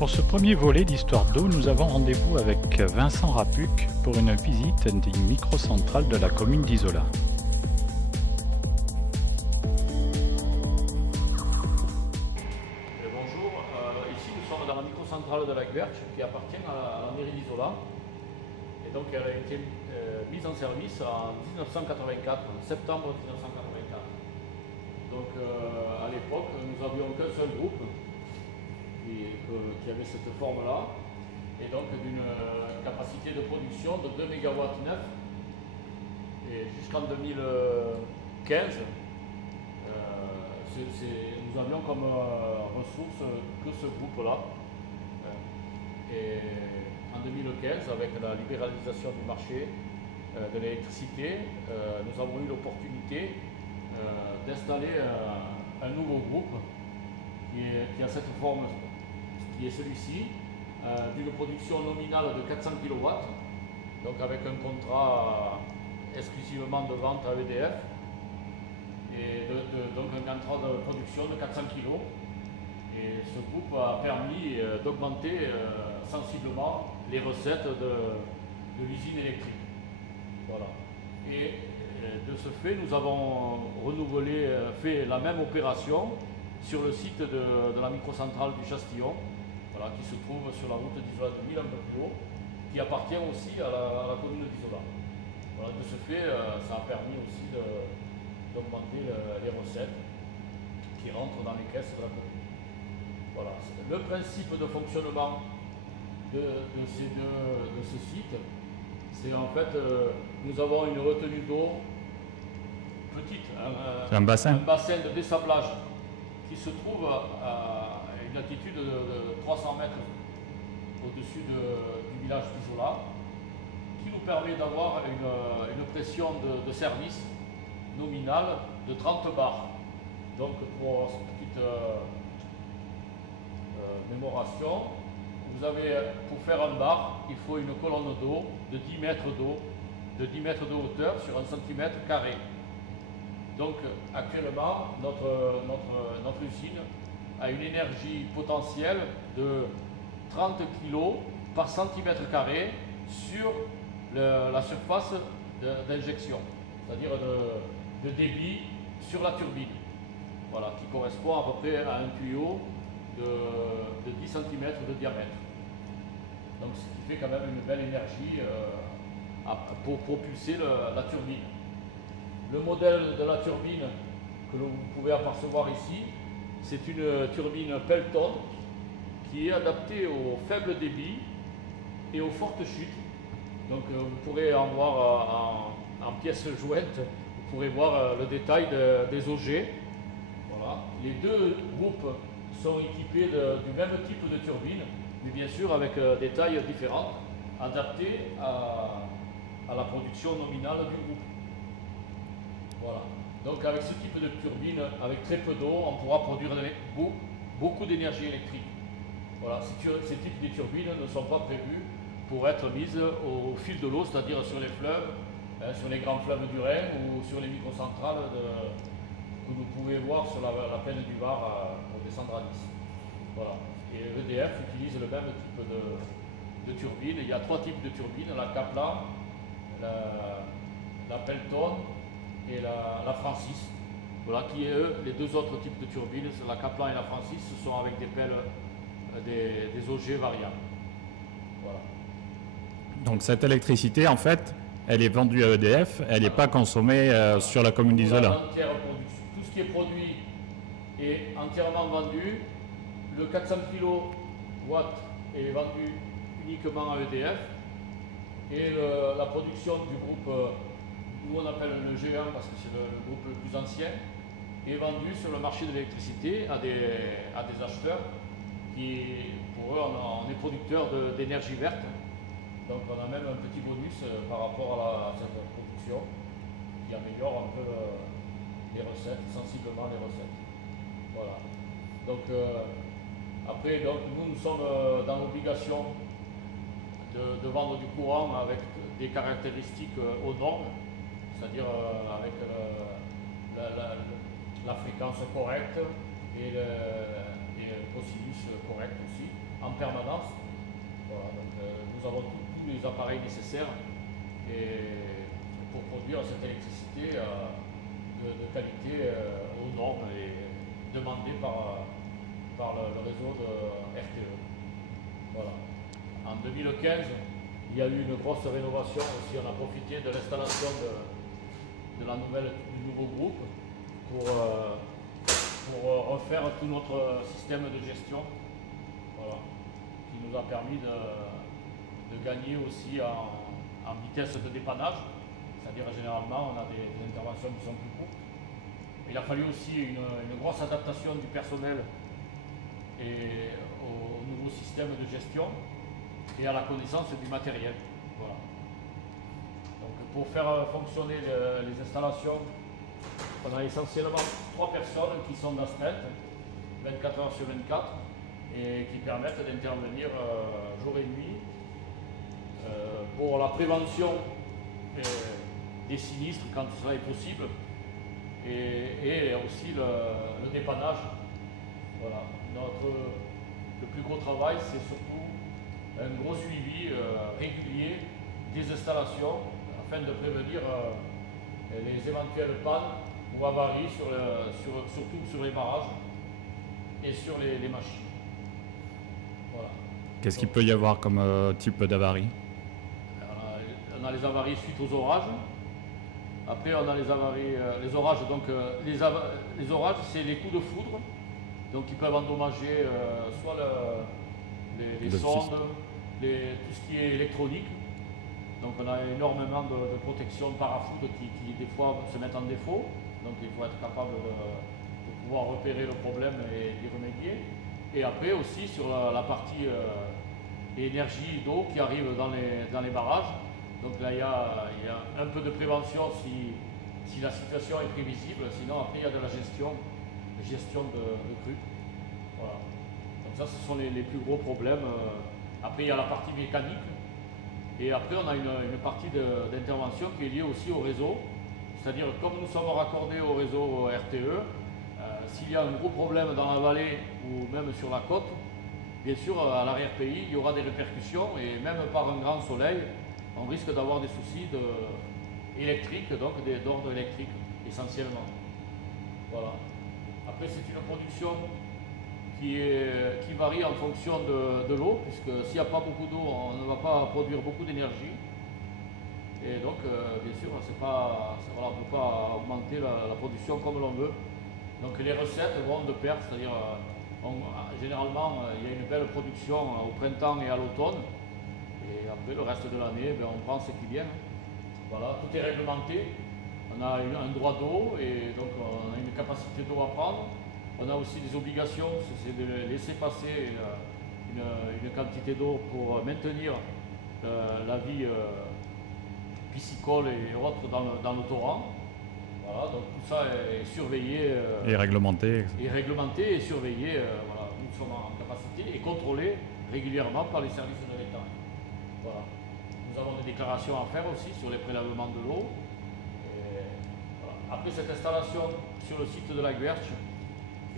Pour ce premier volet d'Histoire d'eau, nous avons rendez-vous avec Vincent Rapuc pour une visite des microcentrales de la commune d'Isola. Bonjour, ici nous sommes dans la microcentrale de la Guerche qui appartient à la mairie d'Isola. Et donc elle a été mise en service en 1984, en septembre 1984. Donc à l'époque, nous avions qu'un seul groupe qui avait cette forme-là, et donc d'une capacité de production de 2 MW 9. Et jusqu'en 2015, nous avions comme ressource que ce groupe-là. Et en 2015, avec la libéralisation du marché de l'électricité, nous avons eu l'opportunité d'installer un nouveau groupe qui a cette forme, qui est celui-ci, d'une production nominale de 400 kW, donc avec un contrat exclusivement de vente à EDF, et donc un contrat de production de 400 kg. Et ce groupe a permis d'augmenter sensiblement les recettes de l'usine électrique. Voilà. Et de ce fait, nous avons renouvelé, fait la même opération sur le site de la microcentrale du Chastillon, voilà, qui se trouve sur la route d'Isola 2000, un peu plus haut, qui appartient aussi à la commune d'Isola. Voilà, de ce fait, ça a permis aussi d'augmenter les recettes qui rentrent dans les caisses de la commune. Voilà. Le principe de fonctionnement de ce site, c'est en fait, nous avons une retenue d'eau petite, un bassin de désablage qui se trouve à une altitude de 300 mètres au-dessus du village d'Isola, qui nous permet d'avoir une pression de service nominale de 30 bars. Donc pour cette petite mémoration, vous avez, pour faire un bar, il faut une colonne d'eau de 10 mètres de hauteur sur 1 cm². Donc actuellement, notre usine a une énergie potentielle de 30 kg par cm² sur la surface d'injection, c'est-à-dire de débit sur la turbine. Voilà, qui correspond à peu près à un tuyau de 10 cm de diamètre. Donc ce qui fait quand même une belle énergie pour propulser la turbine. Le modèle de la turbine que vous pouvez apercevoir ici, c'est une turbine Pelton qui est adaptée au faible débit et aux fortes chutes. Donc vous pourrez en voir en pièces jointes, vous pourrez voir le détail des OG. Voilà. Les deux groupes sont équipés du même type de turbine, mais bien sûr avec des tailles différentes, adaptées à la production nominale du groupe. Voilà. Donc avec ce type de turbine, avec très peu d'eau, on pourra produire beaucoup d'énergie électrique. Voilà. Ces types de turbines ne sont pas prévus pour être mises au fil de l'eau, c'est-à-dire sur les fleuves, sur les grands fleuves du Rhin ou sur les microcentrales que vous pouvez voir sur la plaine du Var pour descendre à Nice. Voilà. Et EDF utilise le même type de turbine. Il y a 3 types de turbines, la Kaplan, la Pelton et la Francis. Voilà, qui est les deux autres types de turbines, la Kaplan et la Francis, ce sont avec des pelles, des OG variables. Voilà. Donc cette électricité, en fait, elle est vendue à EDF, elle n'est pas consommée sur la commune d'Isola. Tout ce qui est produit est entièrement vendu. Le 400 kW est vendu uniquement à EDF. Et la production du groupe, nous on appelle le G1 parce que c'est le groupe le plus ancien, est vendue sur le marché de l'électricité à des acheteurs qui, pour eux, on est producteur d'énergie verte. Donc on a même un petit bonus par rapport à cette production qui améliore un peu les recettes, sensiblement les recettes. Voilà. Donc après, nous sommes dans l'obligation de vendre du courant avec des caractéristiques aux normes, c'est-à-dire avec la fréquence correcte et le cosinus correct aussi. en permanence. Voilà, donc, nous avons tous les appareils nécessaires pour produire cette électricité de qualité aux normes et demandée par le réseau de RTE. Voilà. En 2015, il y a eu une grosse rénovation aussi. On a profité de l'installation du nouveau groupe pour refaire tout notre système de gestion, voilà, qui nous a permis de gagner aussi en vitesse de dépannage. C'est-à-dire généralement on a des interventions qui sont plus courtes. Il a fallu aussi une grosse adaptation du personnel et au nouveau système de gestion et à la connaissance du matériel. Voilà. Donc pour faire fonctionner les installations, on a essentiellement 3 personnes qui sont d'astreinte, 24 heures sur 24, et qui permettent d'intervenir jour et nuit pour la prévention des sinistres quand cela est possible, et aussi le dépannage. Voilà. Le plus gros travail, c'est surtout un gros suivi régulier des installations afin de prévenir les éventuelles pannes ou avaries, surtout sur les barrages et sur les machines. Voilà. Qu'est-ce qu'il peut y avoir comme type d'avarie? On a les avaries suite aux orages. Après, on a les avaries, les orages. Donc, les orages, c'est les coups de foudre. Donc, ils peuvent endommager soit les sondes, tout ce qui est électronique. Donc, on a énormément de protections parafoudres qui, des fois, se mettent en défaut. Donc, il faut être capable de pouvoir repérer le problème et d'y remédier. Et après, aussi, sur la partie énergie d'eau qui arrive dans les barrages. Donc là, il y a un peu de prévention si la situation est prévisible. Sinon, après, il y a de la gestion de crues. Voilà. Donc ça, ce sont les plus gros problèmes. Après, il y a la partie mécanique. Et après, on a une partie d'intervention qui est liée aussi au réseau. C'est-à-dire, comme nous sommes raccordés au réseau RTE, s'il y a un gros problème dans la vallée ou même sur la côte, bien sûr, à l'arrière-pays, il y aura des répercussions. Et même par un grand soleil, on risque d'avoir des soucis électriques, donc d'ordre électrique essentiellement. Voilà. Après, c'est une production qui varie en fonction de l'eau, puisque s'il n'y a pas beaucoup d'eau, on ne va pas produire beaucoup d'énergie. Et donc, bien sûr, on ne peut pas augmenter la production comme l'on veut. Donc les recettes vont de pair, c'est-à-dire généralement, il y a une belle production au printemps et à l'automne. Et après, le reste de l'année, on prend ce qui vient. Voilà, tout est réglementé. On a un droit d'eau et donc on a une capacité d'eau à prendre. On a aussi des obligations, c'est de laisser passer une quantité d'eau pour maintenir la vie piscicole et autres dans le torrent. Voilà, donc tout ça est surveillé. Et réglementé. Et réglementé et surveillé. Voilà, nous sommes en capacité et contrôlés régulièrement par les services de l'État. Voilà. Nous avons des déclarations à faire aussi sur les prélèvements de l'eau. Voilà. Après, cette installation sur le site de la Guerche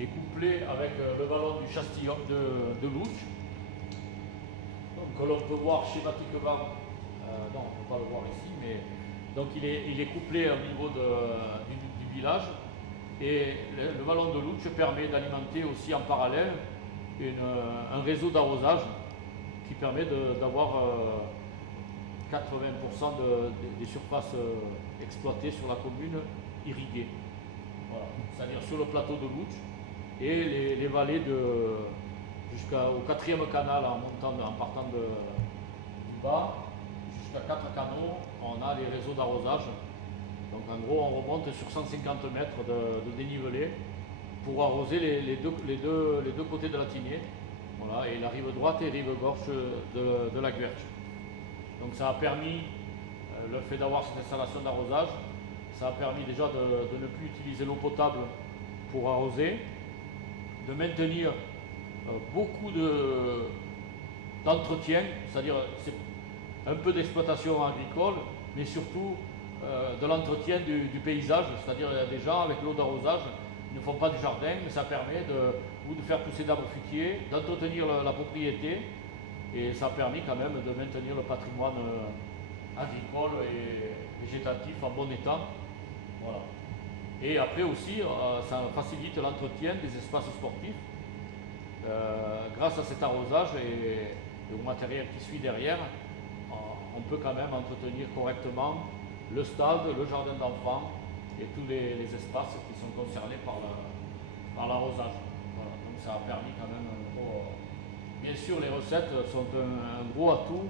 est couplée avec le vallon du Chastillon de Louche, que l'on peut voir schématiquement. Non, on ne peut pas le voir ici, mais donc il est couplé au niveau du village. Et le vallon de Louche permet d'alimenter aussi en parallèle un réseau d'arrosage qui permet d'avoir 80% des surfaces exploitées sur la commune irriguées. Voilà. C'est-à-dire sur le plateau de Louche et les vallées jusqu'au 4e canal en partant du bas jusqu'à 4 canaux, on a les réseaux d'arrosage. Donc en gros, on remonte sur 150 mètres de dénivelé pour arroser les deux côtés de la Tigné. Voilà, et la rive droite et rive gauche de la Guerche. Donc ça a permis, le fait d'avoir cette installation d'arrosage, ça a permis déjà de ne plus utiliser l'eau potable pour arroser, de maintenir beaucoup d'entretien, c'est-à-dire un peu d'exploitation agricole, mais surtout de l'entretien du paysage, c'est-à-dire il y a des gens avec l'eau d'arrosage ils ne font pas du jardin, mais ça permet de faire pousser d'arbres fruitiers, d'entretenir la propriété, et ça a permis quand même de maintenir le patrimoine agricole et végétatif en bon état. Voilà. Et après aussi, ça facilite l'entretien des espaces sportifs grâce à cet arrosage et au matériel qui suit derrière. On peut quand même entretenir correctement le stade, le jardin d'enfants et tous les espaces qui sont concernés par l'arrosage. Voilà. Donc ça a permis quand même un gros... Bien sûr, les recettes sont un gros atout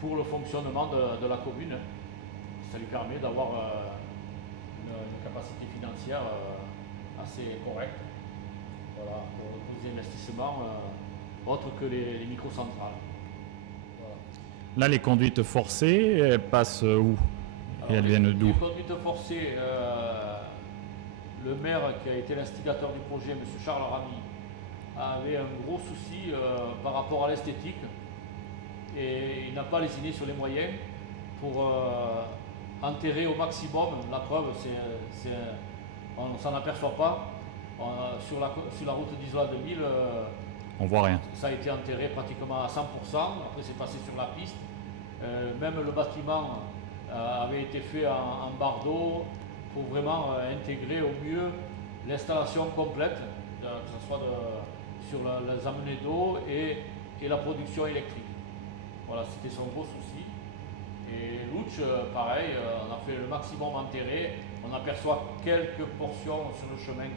pour le fonctionnement de la commune. Ça lui permet d'avoir une capacité financière assez correcte, voilà, pour des investissements autres que les microcentrales. Voilà. Là, les conduites forcées, elles passent où? Et elles viennent d'où? Les conduites forcées, le maire qui a été l'instigateur du projet, M. Charles Ramy, avait un gros souci par rapport à l'esthétique et il n'a pas lésiné sur les moyens pour enterrer au maximum. La preuve, on ne s'en aperçoit pas. Sur la route d'Isola 2000, on voit rien. Ça a été enterré pratiquement à 100%. Après, c'est passé sur la piste. Même le bâtiment avait été fait en bardeau pour vraiment intégrer au mieux l'installation complète, que ce soit sur les amenées d'eau et la production électrique. Voilà, c'était son gros souci. Et l'Ouch, pareil, on a fait le maximum enterré. On aperçoit quelques portions sur le chemin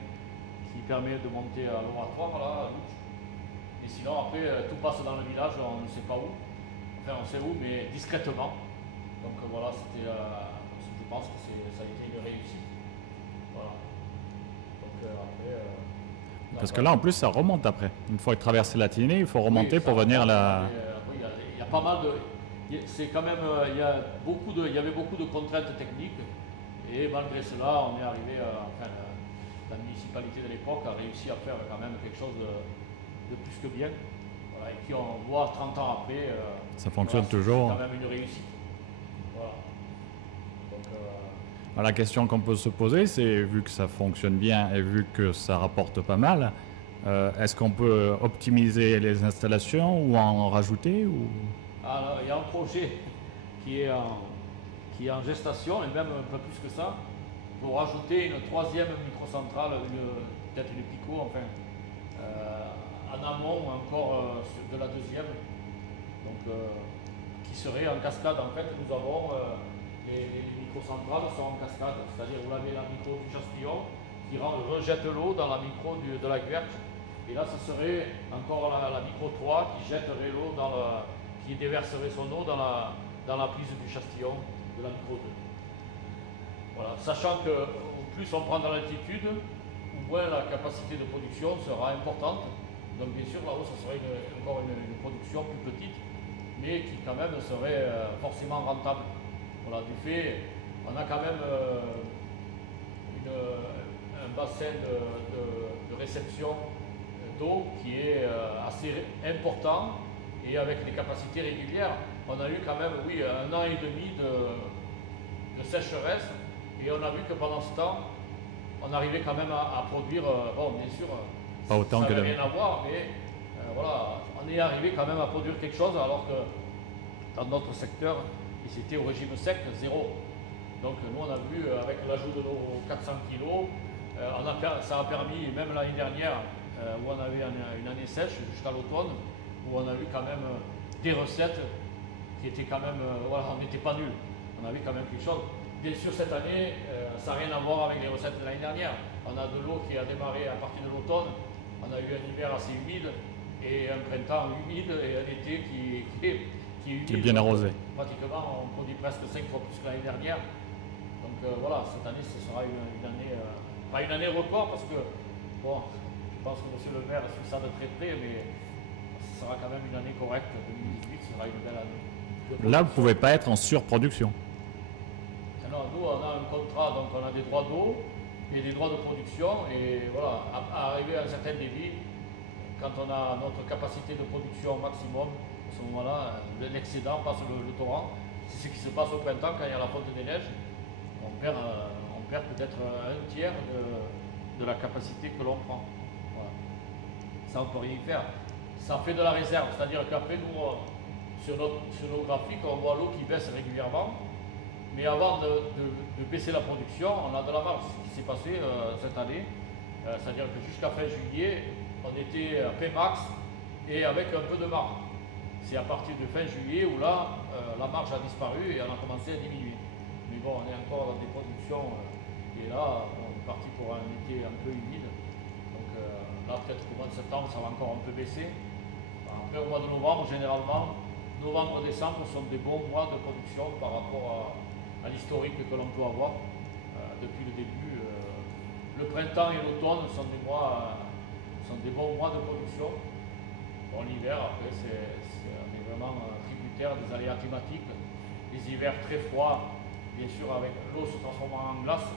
qui permet de monter à l'oratoire, là, à l'Ouch. Et sinon, après, tout passe dans le village, on ne sait pas où. Enfin, on sait où, mais discrètement. Donc voilà, c'était, je pense que ça a été une réussite. Voilà. Donc après... Parce que là, en plus, ça remonte après. Une fois traversé la Tinée, il faut remonter pour venir là. Il y a pas mal de... C'est quand même... il y avait beaucoup de contraintes techniques. Et malgré cela, on est arrivé... enfin, la municipalité de l'époque a réussi à faire quand même quelque chose de plus que bien. Voilà, et puis on voit 30 ans après... ça fonctionne toujours. C'est quand même une réussite. Voilà. Donc, la question qu'on peut se poser, c'est, vu que ça fonctionne bien et vu que ça rapporte pas mal, est-ce qu'on peut optimiser les installations ou en rajouter ou... Alors, il y a un projet qui est en gestation, et même un peu plus que ça, pour rajouter une troisième microcentrale, peut-être une Pico, enfin, en amont encore de la deuxième, donc, qui serait en cascade. En fait, nous avons les microcentrales sont en cascade, c'est-à-dire vous avez la micro du Chastillon qui rejette l'eau dans la micro de la Guerche, et là ce serait encore la micro 3 qui jetterait l'eau qui déverserait son eau dans la prise du Chastillon de la micro 2. Voilà, sachant que au plus on prend de l'altitude, au moins la capacité de production sera importante. Donc bien sûr là-haut ça serait encore une production plus petite, mais qui quand même serait forcément rentable. Voilà, du fait, on a quand même un bassin de réception d'eau qui est assez important et avec des capacités régulières. On a eu quand même, oui, 1 an et demi de sécheresse, et on a vu que pendant ce temps, on arrivait quand même à produire, bon, bien sûr, pas autant ça que n'avait rien à voir, mais voilà, on est arrivé quand même à produire quelque chose, alors que dans notre secteur, ils étaient au régime sec, 0. Donc nous, on a vu, avec l'ajout de nos 400 kilos, ça a permis, même l'année dernière, où on avait une année sèche jusqu'à l'automne, où on a eu quand même des recettes qui étaient quand même, voilà, on n'était pas nuls. On avait quand même quelque chose. Bien sûr, cette année, ça n'a rien à voir avec les recettes de l'année dernière. On a de l'eau qui a démarré à partir de l'automne. On a eu un hiver assez humide et un printemps humide et un été qui est humide. Qui est bien arrosé. Pratiquement, on produit presque 5 fois plus que l'année dernière. Donc voilà, cette année, ce sera une année, pas une année record parce que, bon, je pense que monsieur le maire suit ça de très près, mais ce sera quand même une année correcte. 2018 sera une belle année. Là, vous ne pouvez pas être en surproduction. Alors, nous, on a un contrat, donc on a des droits d'eau et des droits de production. Et voilà, à arriver à un certain débit, quand on a notre capacité de production maximum, à ce moment-là, l'excédent passe le torrent. C'est ce qui se passe au printemps quand il y a la fonte des neiges. On perd peut-être un tiers de la capacité que l'on prend. Voilà. Ça, on ne peut rien y faire. Ça fait de la réserve, c'est-à-dire qu'après, nous, sur nos graphiques, on voit l'eau qui baisse régulièrement. Mais avant de baisser la production, on a de la marge. Ce qui s'est passé cette année, c'est-à-dire que jusqu'à fin juillet, on était à Pmax et avec un peu de marge. C'est à partir de fin juillet où là, la marge a disparu et on a commencé à diminuer. Mais bon, on est encore dans des productions et là, on est parti pour un été un peu humide. Donc là, peut-être qu'au mois de septembre, ça va encore un peu baisser. Après, au mois de novembre, généralement, novembre-décembre sont des bons mois de production par rapport à l'historique que l'on peut avoir depuis le début. Le printemps et l'automne sont des bons mois de production. Bon, l'hiver, après, on est vraiment tributaire des aléas climatiques. Les hivers très froids, bien sûr, avec l'eau se transformant en glace.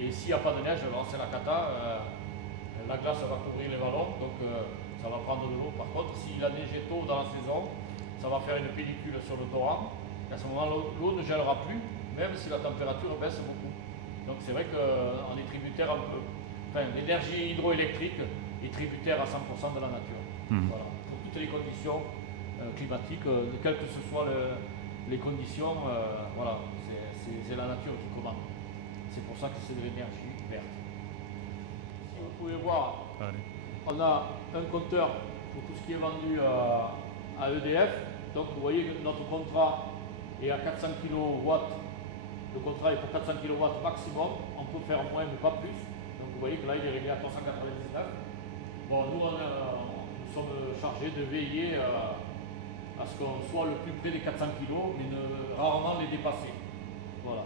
Et s'il n'y a pas de neige, alors c'est la cata. La glace va couvrir les vallons, donc ça va prendre de l'eau. Par contre, si la neige est tôt dans la saison, ça va faire une pellicule sur le torrent. Et à ce moment, l'eau ne gèlera plus, même si la température baisse beaucoup. Donc c'est vrai qu'on est tributaire un peu. Enfin, l'énergie hydroélectrique est tributaire à 100% de la nature. Voilà. Pour toutes les conditions climatiques, quelles que ce soient les conditions, voilà, c'est la nature qui commande. C'est pour ça que c'est de l'énergie verte. Si vous pouvez voir, on a un compteur pour tout ce qui est vendu à EDF. Donc vous voyez que notre contrat est à 400 kW. Le contrat est pour 400 kW maximum. On peut faire moins mais pas plus. Donc vous voyez que là il est réglé à 399. Bon, nous sommes chargés de veiller à ce qu'on soit le plus près des 400 kg, mais rarement les dépasser. Voilà.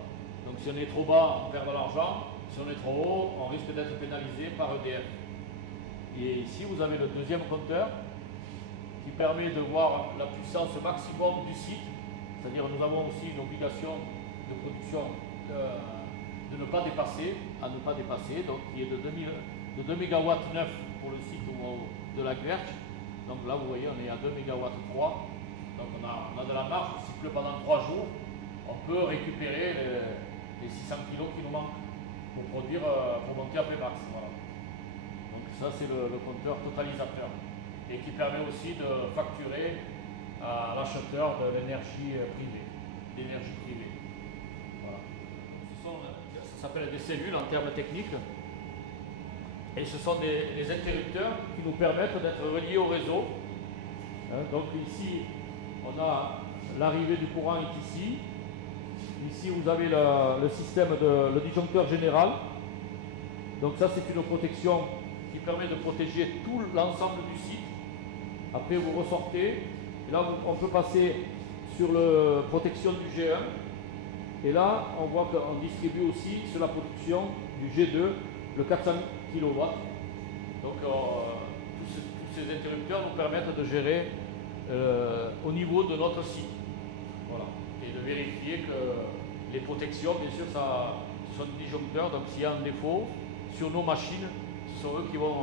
Donc si on est trop bas, on perd de l'argent. Si on est trop haut, on risque d'être pénalisé par EDF. Et ici, vous avez le deuxième compteur qui permet de voir la puissance maximum du site. C'est-à-dire nous avons aussi une obligation de production de ne pas dépasser, donc qui est de 2 MW 9 pour le site de la Guerche. Donc là, vous voyez, on est à 2 MW 3. Donc on a de la marge. S'il pleut pendant 3 jours, on peut récupérer les 600 kg qui nous manquent pour produire, pour monter à Pmax. Voilà. Donc ça, c'est le compteur totalisateur et qui permet aussi de facturer à l'acheteur de l'énergie privée, Voilà. Ça s'appelle des cellules en termes techniques. Et ce sont des interrupteurs qui nous permettent d'être reliés au réseau. Donc ici, on a l'arrivée du courant est ici. Ici, vous avez le système le disjoncteur général. Donc ça, c'est une protection qui permet de protéger tout l'ensemble du site. Après, vous ressortez. Et là, on peut passer sur la protection du G1. Et là, on voit qu'on distribue aussi sur la production du G2 le 400 kW. Donc, tous ces interrupteurs nous permettent de gérer au niveau de notre site. Voilà. Et de vérifier que les protections, bien sûr, ça sont des disjoncteurs. Donc, s'il y a un défaut sur nos machines, ce sont eux qui vont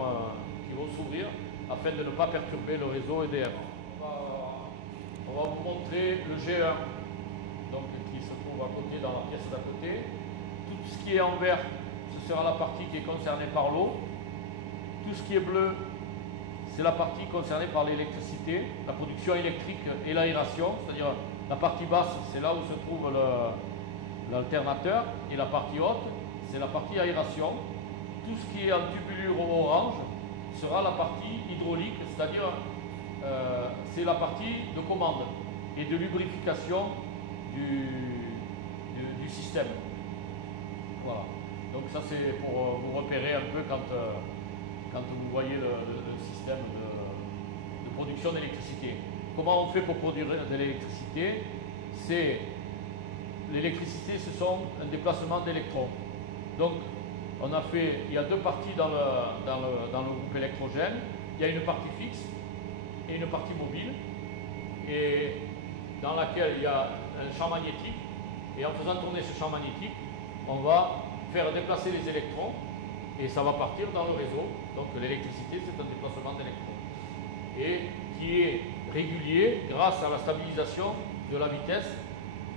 s'ouvrir afin de ne pas perturber le réseau EDF. On va vous montrer le G1 donc, qui se trouve à côté, dans la pièce d'à côté. Tout ce qui est en vert, ce sera la partie qui est concernée par l'eau. Tout ce qui est bleu, c'est la partie concernée par l'électricité, la production électrique et l'aération. C'est-à-dire la partie basse, c'est là où se trouve l'alternateur. Et la partie haute, c'est la partie aération. Tout ce qui est en tubulure orange sera la partie hydraulique, c'est-à-dire c'est la partie de commande et de lubrification du système. Voilà. Donc ça c'est pour vous repérer un peu quand vous voyez le système de production d'électricité. Comment on fait pour produire de l'électricité? C'est l'électricité, ce sont un déplacement d'électrons. Donc il y a deux parties dans le groupe électrogène. Il y a une partie fixe et une partie mobile, et dans laquelle il y a un champ magnétique, et en faisant tourner ce champ magnétique, on va faire déplacer les électrons, et ça va partir dans le réseau. Donc l'électricité, c'est un déplacement d'électrons, et qui est régulier grâce à la stabilisation de la vitesse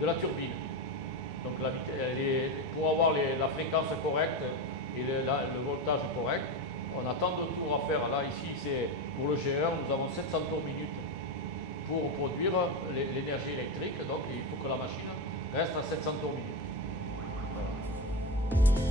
de la turbine. Donc pour avoir la fréquence correcte et le voltage correct. On a tant de tours à faire. Là, ici, c'est pour le G1, nous avons 700 tours minutes pour produire l'énergie électrique. Donc, il faut que la machine reste à 700 tours minutes. Voilà.